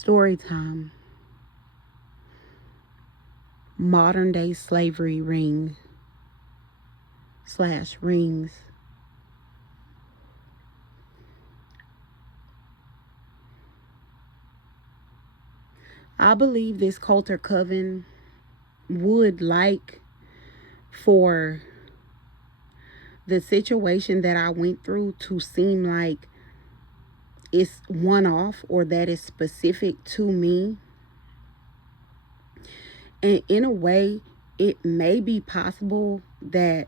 Story time. Modern day slavery ring slash rings. I believe this Coulter Coven would like for the situation that I went through to seem like it's one off or that it's specific to me. And in a way, it may be possible that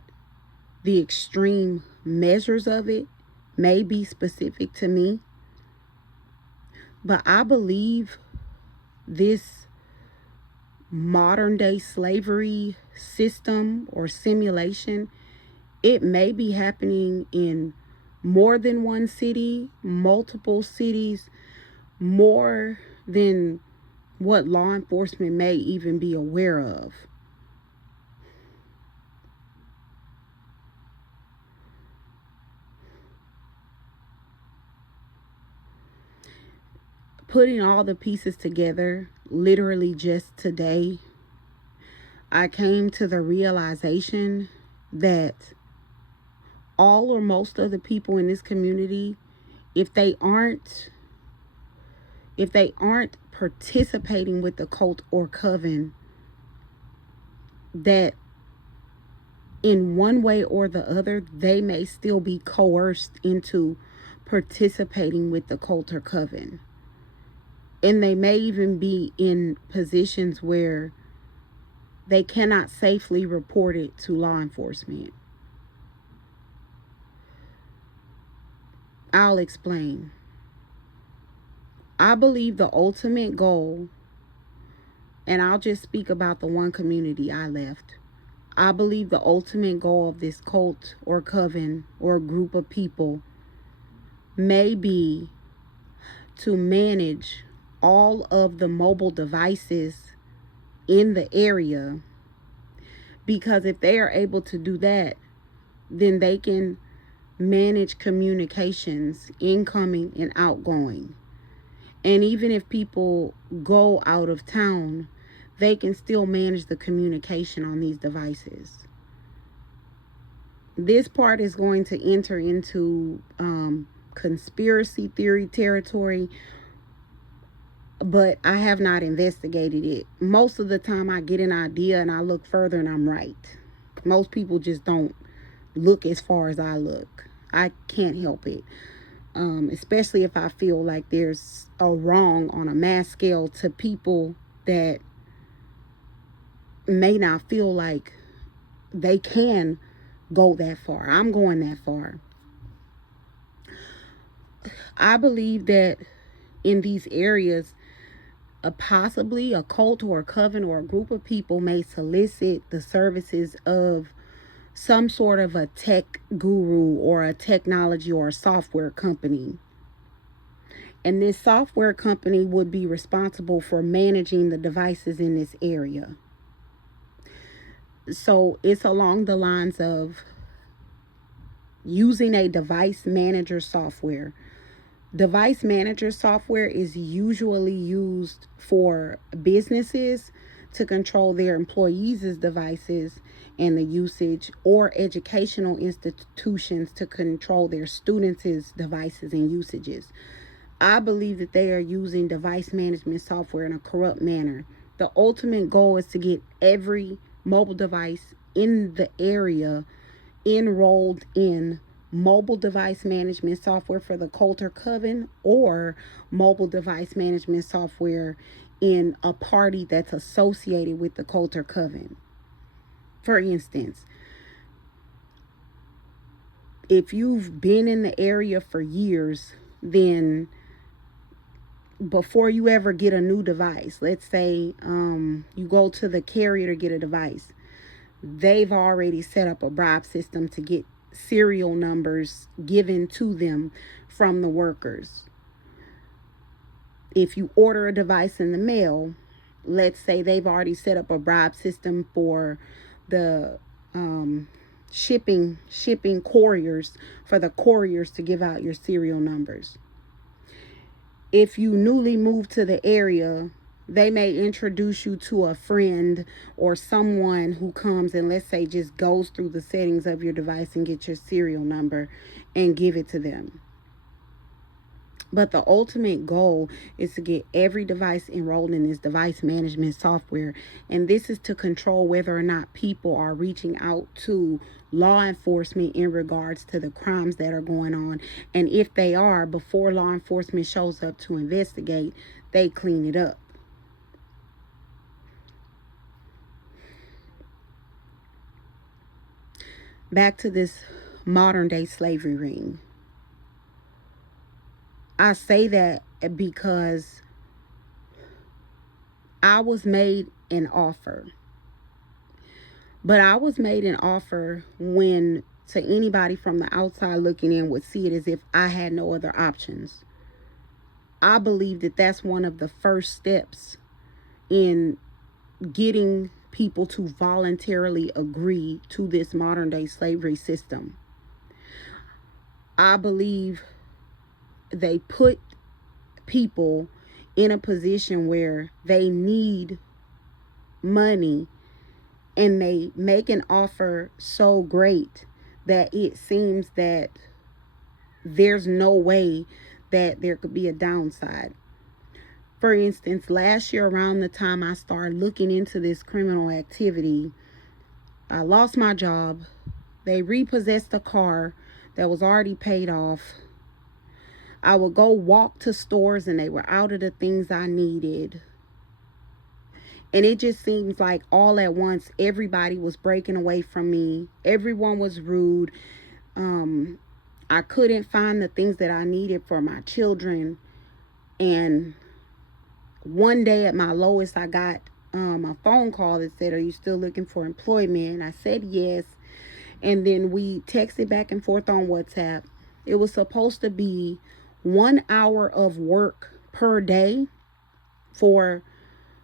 the extreme measures of it may be specific to me. But I believe this modern day slavery system or simulation, it may be happening in more than one city, multiple cities, more than what law enforcement may even be aware of. Putting all the pieces together, literally just today, I came to the realization that all or most of the people in this community, if they aren't participating with the cult or coven, that in one way or the other, they may still be coerced into participating with the cult or coven. And they may even be in positions where they cannot safely report it to law enforcement. I'll explain. I believe the ultimate goal, and I'll just speak about the one community I left. I believe the ultimate goal of this cult or coven or group of people may be to manage all of the mobile devices in the area, because if they are able to do that, then they can manage communications, incoming and outgoing. And even if people go out of town, they can still manage the communication on these devices. This part is going to enter into conspiracy theory territory, but I have not investigated it. Most of the time I get an idea and I look further and I'm right. Most people just don't look as far as I look. I can't help it. Especially if I feel like there's a wrong on a mass scale to people that may not feel like they can go that far. I'm going that far. I believe that in these areas, possibly a cult or a coven or a group of people may solicit the services of some sort of a tech guru or a technology or a software company. And this software company would be responsible for managing the devices in this area. So it's along the lines of using a device manager software. Device manager software is usually used for businesses to control their employees' devices and the usage, or educational institutions to control their students' devices and usages. I believe that they are using device management software in a corrupt manner. The ultimate goal is to get every mobile device in the area enrolled in mobile device management software for the Coulter Coven, or mobile device management software in a party that's associated with the Coulter Coven. For instance, if you've been in the area for years, then before you ever get a new device, let's say you go to the carrier to get a device, they've already set up a bribe system to get serial numbers given to them from the workers. If you order a device in the mail, let's say they've already set up a bribe system for the shipping couriers, for the couriers to give out your serial numbers. If you newly moved to the area, they may introduce you to a friend or someone who comes and, let's say, just goes through the settings of your device and get your serial number and give it to them. But the ultimate goal is to get every device enrolled in this device management software. And this is to control whether or not people are reaching out to law enforcement in regards to the crimes that are going on. And if they are, before law enforcement shows up to investigate, they clean it up. Back to this modern day slavery ring. I say that because I was made an offer. But I was made an offer when, to anybody from the outside looking in, would see it as if I had no other options. I believe that that's one of the first steps in getting people to voluntarily agree to this modern day slavery system. I believe they put people in a position where they need money, and they make an offer so great that it seems that there's no way that there could be a downside. For instance, last year around the time I started looking into this criminal activity, I lost my job. They repossessed a car that was already paid off. I would go walk to stores and they were out of the things I needed. And it just seems like all at once, everybody was breaking away from me. Everyone was rude. I couldn't find the things that I needed for my children. And one day at my lowest, I got a phone call that said, "Are you still looking for employment?" I said yes. And then we texted back and forth on WhatsApp. It was supposed to be 1 hour of work per day for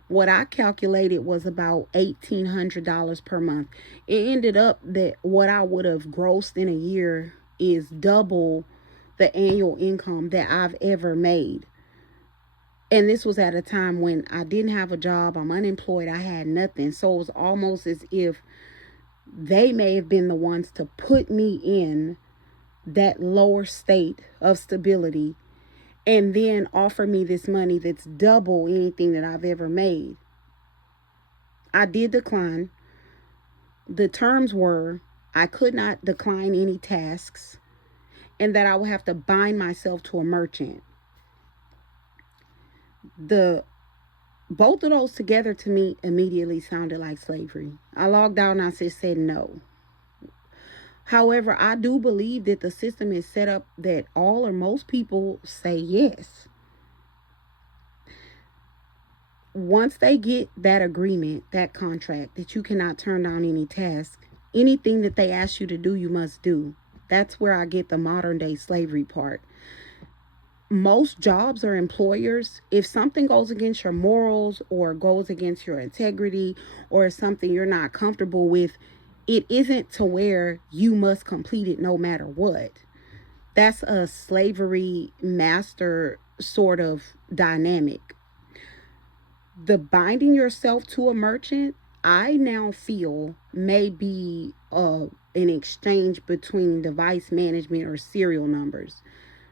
what I calculated was about $1,800 per month. It ended up that what I would have grossed in a year is double the annual income that I've ever made. And this was at a time when I didn't have a job, I'm unemployed, I had nothing. So it was almost as if they may have been the ones to put me in that lower state of stability and then offer me this money that's double anything that I've ever made. I did decline. The terms were I could not decline any tasks and that I would have to bind myself to a merchant. The both of those together to me immediately sounded like slavery. I logged out and I just said no. However, I do believe that the system is set up that all or most people say yes. Once they get that agreement, that contract, that you cannot turn down any task, anything that they ask you to do, you must do. That's where I get the modern day slavery part. Most jobs or employers, if something goes against your morals or goes against your integrity or something you're not comfortable with, it isn't to where you must complete it no matter what. That's a slavery master sort of dynamic. The binding yourself to a merchant, I now feel may be an exchange between device management or serial numbers.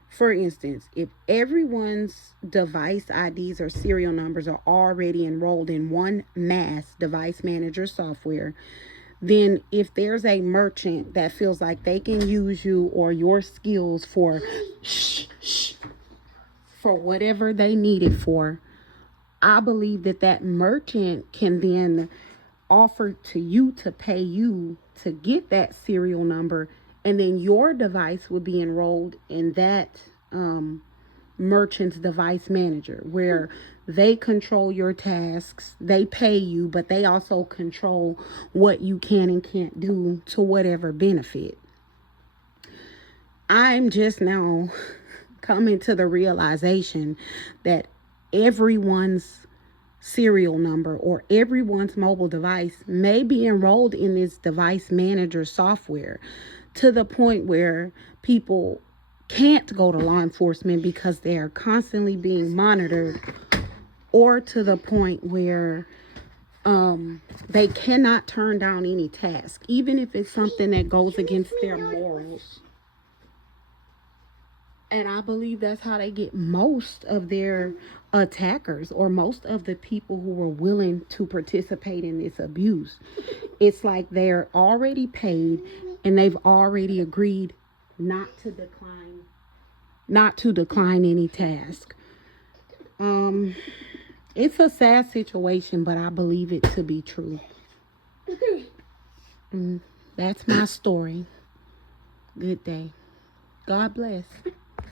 For instance, if everyone's device IDs or serial numbers are already enrolled in one mass device manager software, then if there's a merchant that feels like they can use you or your skills for whatever they need it for, I believe that that merchant can then offer to you to pay you to get that serial number, and then your device would be enrolled in that merchant's device manager, where they control your tasks, they pay you, but they also control what you can and can't do to whatever benefit. I'm just now coming to the realization that everyone's serial number or everyone's mobile device may be enrolled in this device manager software, to the point where people can't go to law enforcement because they are constantly being monitored, or to the point where they cannot turn down any task, even if it's something that goes against their morals. And I believe that's how they get most of their attackers, or most of the people who were willing to participate in this abuse. It's like they're already paid and they've already agreed not to decline any task. It's a sad situation, but I believe it to be true. That's my story. Good day. God bless.